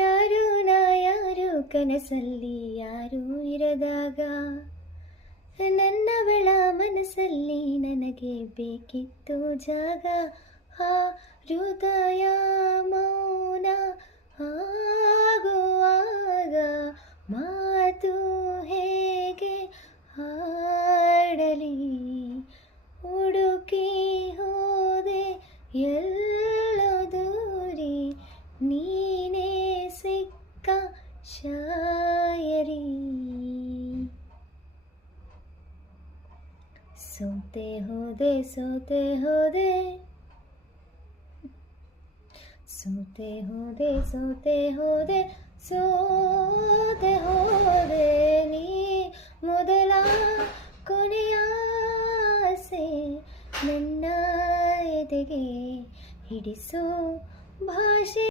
ಯಾರು ನಾ ಯಾರು ಕನಸಲ್ಲಿ ಯಾರೂ ಇರದಾಗ ನನ್ನವಳ ಮನಸ್ಸಲ್ಲಿ ನನಗೆ ಬೇಕಿತ್ತು ಜಾಗ. ಆ ಹೃದಯ ಮೌನ ಆಗುವಾಗ ಮಾತು ಹೇಗೆ ಹಾಡಲಿ. ಹುಡುಕಿ ಹೋದೆ ಎಲ್ಲೋ ದೂರಿ, ನೀನೇ ಸಿಕ್ಕ ಶಾಯರಿ. ಸೋತೆ ಹೋದೆ ಸೋತೆ ಹೋದೆ ಸೋತೆ ಹೋದೆ ಸೋತೆ ಹೋದೆ ಸೋತೆ ಹೋದೆ. ನೀ ಮೊದಲ ಕೊನೆಯ ಆಸೆ ನನ್ನ ಎದೆಗೆ ಹಿಡಿಸೋ ಭಾಷೆ.